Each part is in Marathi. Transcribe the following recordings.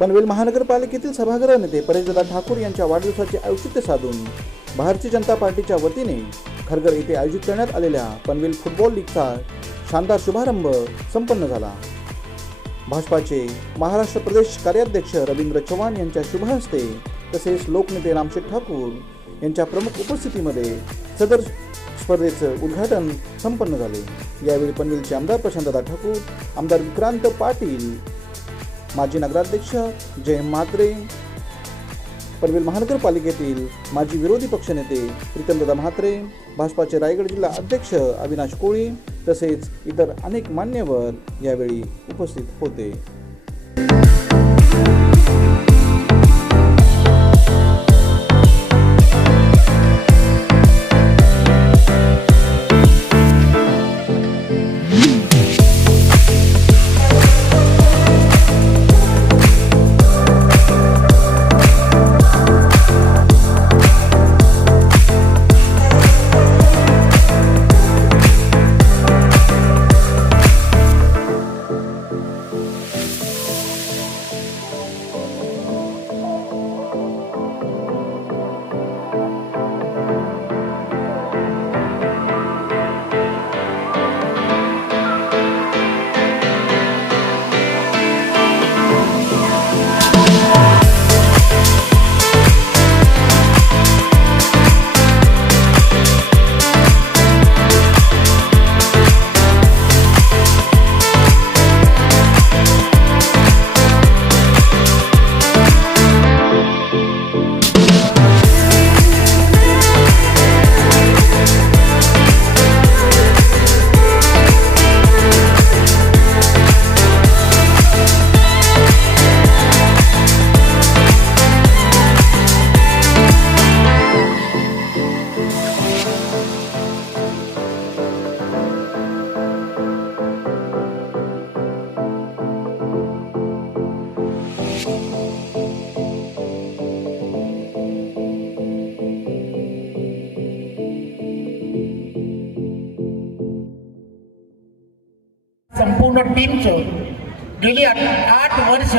पनवेल महानगरपालिकेतील सभागृह नेते परेशदा ठाकूर यांच्या वाढदिवसाचे औचित्य साधून भारतीय जनता पार्टीच्या वतीने खरगर येथे आयोजित करण्यात आलेल्या पनवेल फुटबॉल लीगचा शानदार शुभारंभ संपन्न झाला. भाजपाचे महाराष्ट्र प्रदेश कार्याध्यक्ष रवींद्र चव्हाण यांच्या शुभ हस्ते तसेच लोकनेते रामशेठ ठाकूर यांच्या प्रमुख उपस्थितीमध्ये सदर स्पर्धेचं उद्घाटन संपन्न झाले. यावेळी पनवेलचे आमदार प्रशांतदा ठाकूर आमदार विक्रांत पाटील माजी नगराध्यक्ष जय म्हात्रे पनवेल महानगरपालिकेतील माजी विरोधी पक्षनेते प्रीतमदादा म्हात्रे भाजपाचे रायगड जिल्हा अध्यक्ष अविनाश कोळी तसेच इतर अनेक मान्यवर यावेळी उपस्थित होते. संपूर्ण टीमचं गेली आठ वर्ष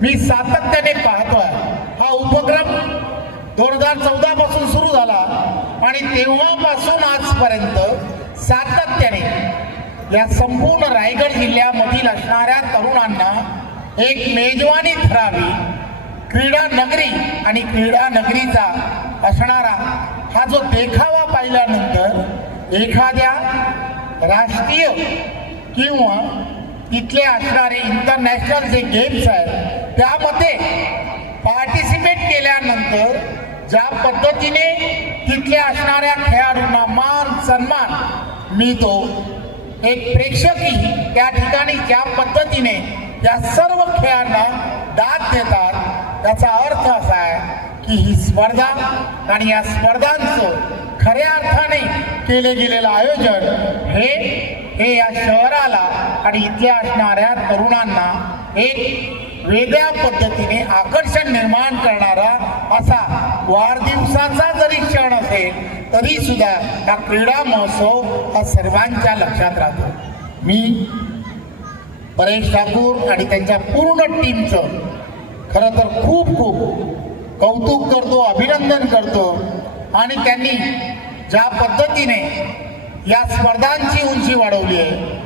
मी सातत्याने पाहतोय. हा उपक्रम दोन हजार चौदा पासून सुरू झाला आणि तेव्हापासून आजपर्यंत सातत्याने या संपूर्ण रायगड जिल्ह्यामधील असणाऱ्या तरुणांना एक मेजवानी ठरावी क्रीडा नगरी आणि क्रीडा नगरीचा असणारा हा जो देखावा पाहिल्यानंतर एखाद्या राष्ट्रीय किंवा तिथले असणारे इंटरनॅशनल जे गेम्स आहेत त्यामध्ये पार्टिसिपेट केल्यानंतर ज्या पद्धतीने तिथल्या असणाऱ्या खेळाडूंना मान सन्मान मिळतो एक प्रेक्षकही त्या ठिकाणी ज्या पद्धतीने त्या सर्व खेळांना दाद देतात त्याचा अर्थ असा आहे की ही स्पर्धा आणि या स्पर्धांचं खऱ्या अर्थाने केले गेलेलं आयोजन हे हे या शहराला आणि इथल्या असणाऱ्या तरुणांना एक वेगळ्या पद्धतीने आकर्षण निर्माण करणारा असा वाढदिवसाचा जरी क्षण असेल तरी सुद्धा हा क्रीडा महोत्सव हा सर्वांच्या लक्षात राहतो. मी परेश ठाकूर आणि त्यांच्या पूर्ण टीमचं खरं तर खूप खूप कौतुक करतो अभिनंदन करतो. आणि त्यांनी ज्या पद्धतीने या स्पर्धांची उंची वाढवली आहे.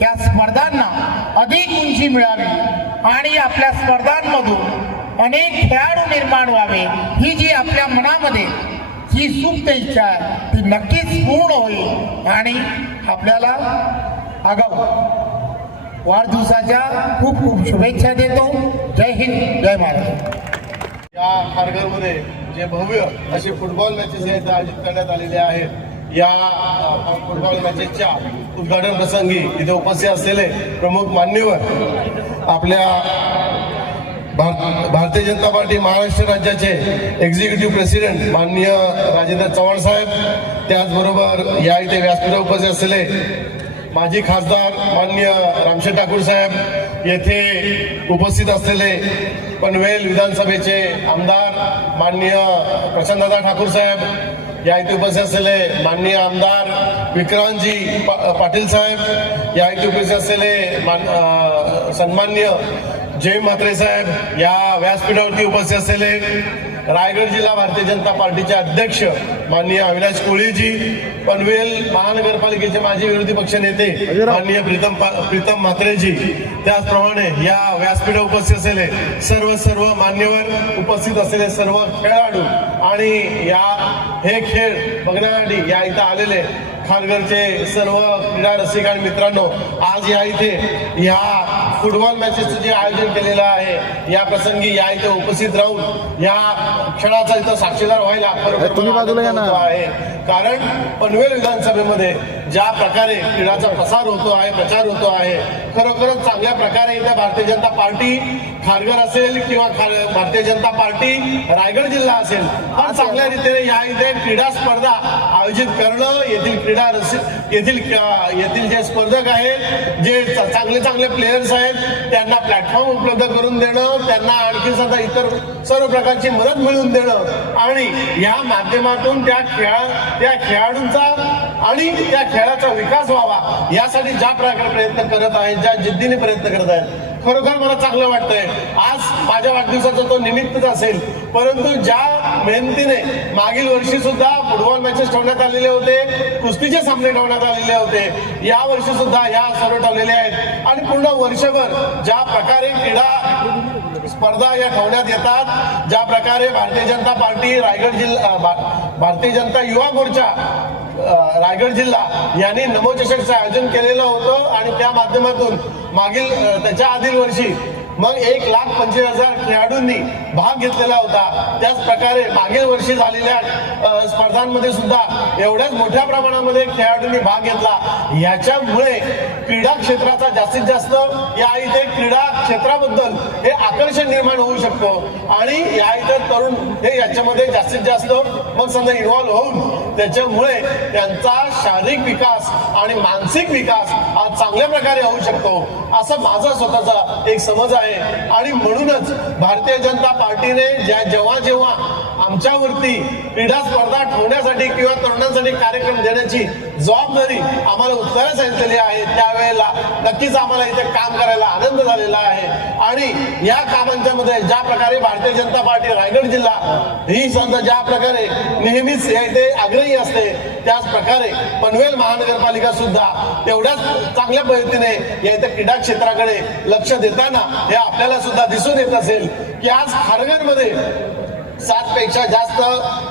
या स्पर्धांना अधिक उंची मिळावी आणि आपल्या स्पर्धांमधून अनेक खेळाडू निर्माण व्हावे ही जी आपल्या मनामध्ये जी सुप्त इच्छा आहे ती नक्कीच पूर्ण होईल आणि आपल्याला आगाऊ. वाढदिवसाच्या खूप खूप शुभेच्छा देतो. जय हिंद जय महाराष्ट्र या कार्यक्रमामध्ये जे भव्य असे फुटबॉल मॅचेस आहेत आयोजित करण्यात आलेले आहेत या फुटबॉल मॅचेसच्या उद्घाटन प्रसंगी इथे उपस्थित असलेले प्रमुख मान्यवर आपल्या भार- भारतीय जनता पार्टी महाराष्ट्र राज्याचे एक्झिक्युटिव्ह प्रेसिडेंट माननीय राजेंद्र चव्हाण साहेब त्याचबरोबर या इथे व्यासपीठावर उपस्थित असलेले माजी खासदार माननीय रामशेठ ठाकूर साहेब येथे उपस्थित असलेले पनवेल विधानसभेचे आमदार माननीय प्रशांतदादा ठाकूर साहेब या इथे उपस्थित असलेले माननीय आमदार विक्रांतजी पा- पाटील साहेब या इथे उपस्थित असलेले मान सन्मान्य जय म्हात्रे साहेब या व्यासपीठावरती उपस्थित असलेले रायगड जिल्हा भारतीय जनता पार्टीचे अध्यक्ष माननीय अविनाश कोळीजी पनवेल महानगरपालिकेचे माजी विरोधी पक्ष नेते माननीय प्रीतम पा- प्रीतम म्हात्रेजी त्याचप्रमाणे या व्यासपीठ उपस्थित असलेले सर्व सर्व मान्यवर उपस्थित असलेले सर्व खेळाडू आणि या हे खेळ बघण्यासाठी या इथं आलेले खारघरचे सर्व क्रीडा रसिक आणि मित्रांनो आज या इथे या फुटबॉल मॅचेसचं जे आयोजन केलेलं आहे या प्रसंगी या इथे उपस्थित राहून या खेळाचा इथं साक्षीदार व्हायला आहे. कारण पनवेल विधानसभेमध्ये ज्या प्रकारे क्रीडाचा प्रसार होतो आहे प्रचार होतो आहे खरोखरच चांगल्या प्रकारे इथे भारतीय जनता पार्टी खारघर असेल किंवा भारतीय जनता पार्टी रायगड जिल्हा असेल फार चांगल्या रीतीने या इथे क्रीडा स्पर्धा आयोजित करणं येथील क्रीडा येथील येथील जे स्पर्धक आहेत जे चांगले चांगले प्लेयर्स आहेत त्यांना प्लॅटफॉर्म उपलब्ध करून देणं त्यांना आणखी सुद्धा इतर सर्व प्रकारची मदत मिळवून देणं आणि या माध्यमातून त्या खेळा त्या खेळाडूंचा आणि त्या खेळाचा विकास व्हावा यासाठी ज्या प्रकारे प्रयत्न करत आहेत ज्या जिद्दीने प्रयत्न करत आहेत खरोखर मला चांगलं वाटतंय. आज माझ्या वाढदिवसाचा तो निमित्तच असेल. परंतु ज्या मेहनतीने मागील वर्षी सुद्धा फुटबॉल मॅचेस ठेवण्यात आलेले होते कुस्तीचे सामने ठेवण्यात आलेले होते या वर्षी सुद्धा या सर्व ठेवलेले आहेत. आणि पूर्ण वर्षभर ज्या प्रकारे क्रीडा स्पर्धा या ठेवण्यात येतात ज्या प्रकारे भारतीय जनता पार्टी रायगड जिल्हा भारतीय जनता युवा मोर्चा रायगड जिल्हा यांनी नमोचषकचं आयोजन केलेलं होतं आणि त्या माध्यमातून मागील त्याच्या आधील वर्षी मग एक लाख पंचवीस हजार खेळाडूंनी भाग घेतलेला होता. त्याच प्रकारे मागील वर्षी झालेल्या स्पर्धांमध्ये सुद्धा एवढ्याच मोठ्या प्रमाणामध्ये खेळाडूंनी भाग घेतला. याच्यामुळे क्रीडा क्षेत्राचा जास्तीत जास्त या इथे क्रीडा क्षेत्राबद्दल हे आकर्षण निर्माण होऊ शकतो. आणि या इथे तरुण हे याच्यामध्ये जास्तीत जास्त मग समजा इन्व्हॉल्व्ह होऊन त्याच्यामुळे त्यांचा शारीरिक विकास आणि मानसिक विकास हा चांगल्या प्रकारे होऊ शकतो असं माझा स्वतःचा एक समज आहे. आणि म्हणूनच भारतीय जनता पार्टीने ज्या जेव्हा जेव्हा आमच्यावरती क्रीडा स्पर्धा ठेवण्यासाठी किंवा तरुणांसाठी कार्यक्रम देण्याची जबाबदारी आम्हाला उत्तरं सांगितलेली आहे. त्यावेळेला नक्कीच आम्हाला इथे काम करायला आनंद झालेला आहे. आणि या कामांच्या मध्ये ज्या प्रकारे भारतीय जनता पार्टी रायगड जिल्हा ही संस्था ज्या प्रकारे नेहमीच या इथे आग्रही असते त्याच प्रकारे पनवेल महानगरपालिका सुद्धा तेवढ्याच चांगल्या पद्धतीने या इथे क्रीडा क्षेत्राकडे लक्ष देताना हे आपल्याला सुद्धा दिसून येत असेल की आज खारघरमध्ये सात पेक्षा जास्त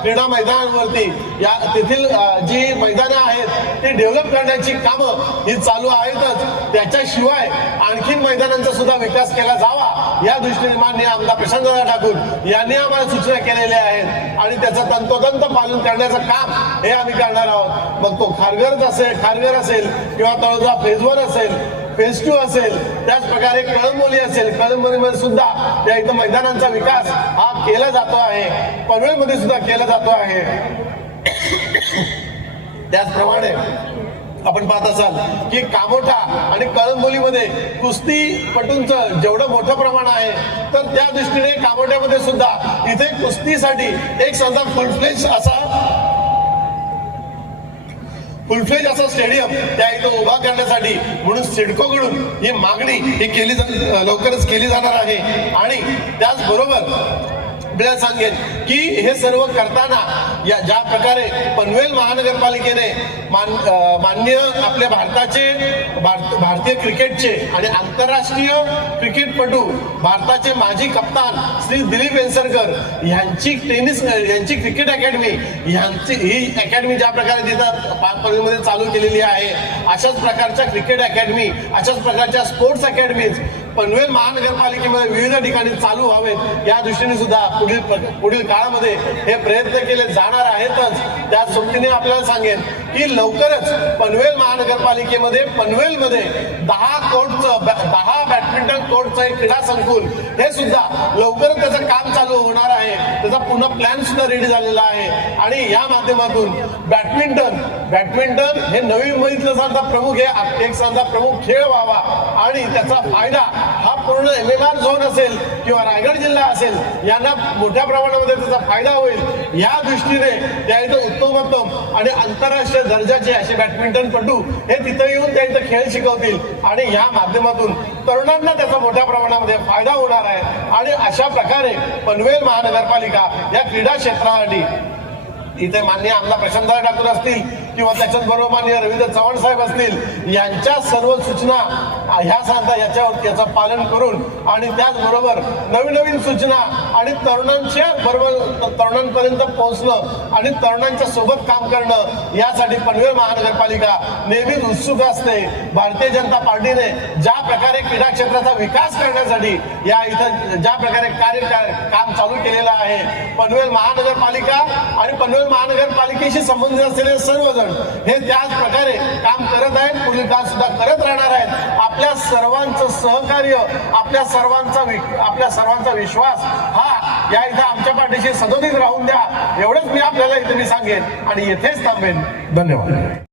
क्रीडा मैदानांवरती या तेथील जी मैदानं आहेत ती डेव्हलप करण्याची कामं ही चालू आहेतच. त्याच्याशिवाय आणखीन मैदानांचा सुद्धा विकास केला जावा या दृष्टीने मान्य आमदार प्रशांतदादा ठाकूर यांनी आम्हाला सूचना केलेल्या आहेत. आणि त्याचं तंतोतंत पालन करण्याचं काम हे आम्ही करणार आहोत. मग तो खारघरच असेल खारघर असेल किंवा तळोजा फेज वन असेल फेज टू असेल त्याच प्रकारे कळंबोली असेल. कळंबोलीमध्ये सुद्धा त्या इथं मैदानांचा विकास हा केला जातो आहे. पनवेलमध्ये सुद्धा केला जातो आहे. त्याचप्रमाणे आपण पाहत असाल की कामोठा आणि कळंबोलीमध्ये कुस्ती पटूंचं जेवढं मोठं प्रमाण आहे तर त्या दृष्टीने कामोठ्यामध्ये सुद्धा इथे कुस्तीसाठी एक समजा फुलफ्लेज असा फुलफ्लेज असा स्टेडियम त्या इथं उभा करण्यासाठी म्हणून सिडकोकडून ही मागणी ही केली जा- लवकरच केली जाणार आहे. आणि त्याचबरोबर आपल्याला सांगेन की हे सर्व करताना या ज्या प्रकारे पनवेल महानगरपालिकेने मान मान्य आपल्या भारताचे भारत- भारतीय क्रिकेटचे आणि आंतरराष्ट्रीय क्रिकेटपटू भारताचे माजी कप्तान श्री दिलीप वेंसरकर यांची टेनिस यांची क्रिकेट अकॅडमी यांची ही अकॅडमी ज्या प्रकारे तिथं पा- पनवेलमध्ये चालू केलेली आहे अशाच प्रकारच्या क्रिकेट अकॅडमी अशाच प्रकारच्या स्पोर्ट्स अकॅडमीज पनवेल महानगरपालिकेमध्ये विविध ठिकाणी चालू व्हावेत या दृष्टीने सुद्धा पुढील पुढील काळामध्ये हे प्रयत्न केले जाणार आहेतच. त्या सोबतीने आपल्याला सांगेन की लवकरच पनवेल महानगरपालिकेमध्ये पनवेलमध्ये दहा कोर्टचं बॅ- दहा बॅडमिंटन कोर्टचं एक क्रीडा संकुल हे सुद्धा लवकरच त्याचं काम चालू होणार आहे. पूर्ण प्लॅन सुद्धा रेडी झालेला आहे. आणि या माध्यमातून बॅडमिंटन बॅडमिंटन हे नवी मुंबईतलं साधा प्रमुख हे एक साधा प्रमुख खेळ व्हावा. आणि त्याचा फायदा हा पूर्ण एम एम आर झोन असेल किंवा रायगड जिल्हा असेल यांना मोठ्या प्रमाणामध्ये त्याचा फायदा होईल. या दृष्टीने त्या इथं उत्तमोत्तम आणि आंतरराष्ट्रीय दर्जाचे असे बॅडमिंटनपटू हे तिथं येऊन त्या इथं खेळ शिकवतील. आणि या माध्यमातून तरुणांना त्याचा मोठ्या प्रमाणामध्ये फायदा होणार आहे. आणि अशा प्रकारे पनवेल महानगरपालिका या क्रीडा क्षेत्रासाठी इथे माननीय आमदार प्रशांत ठाकूर असतील किंवा त्याच्याच बरोबर माननीय रवींद्र चव्हाण साहेब असतील यांच्या सर्व सूचना ह्या सांगता याच्यावर याचं पालन करून आणि त्याचबरोबर नवीन नवीन सूचना आणि तरुणांच्या बरोबर तरुणांपर्यंत पोहोचणं आणि तरुणांच्या सोबत काम करणं यासाठी पनवेल महानगरपालिका नेहमीच उत्सुक असते. भारतीय जनता पार्टीने ज्या प्रकारे क्रीडा क्षेत्राचा विकास करण्यासाठी या इथं ज्या प्रकारे कार्य काम चालू केलेलं आहे पनवेल महानगरपालिका आणि पनवेल महानगरपालिकेशी संबंधित असलेले सर्वजण हे त्याच प्रकारे काम करत आहेत पुढील काम सुद्धा करत राहणार आहेत आपल्या सर्वांचं सहकार्य आपल्या सर्वांचा आपल्या सर्वांचा विश्वास हा या इथं आमच्या पाठीशी सदोदित राहून द्या. एवढंच मी आपल्याला इथे मी सांगेन आणि येथेच थांबेन. धन्यवाद.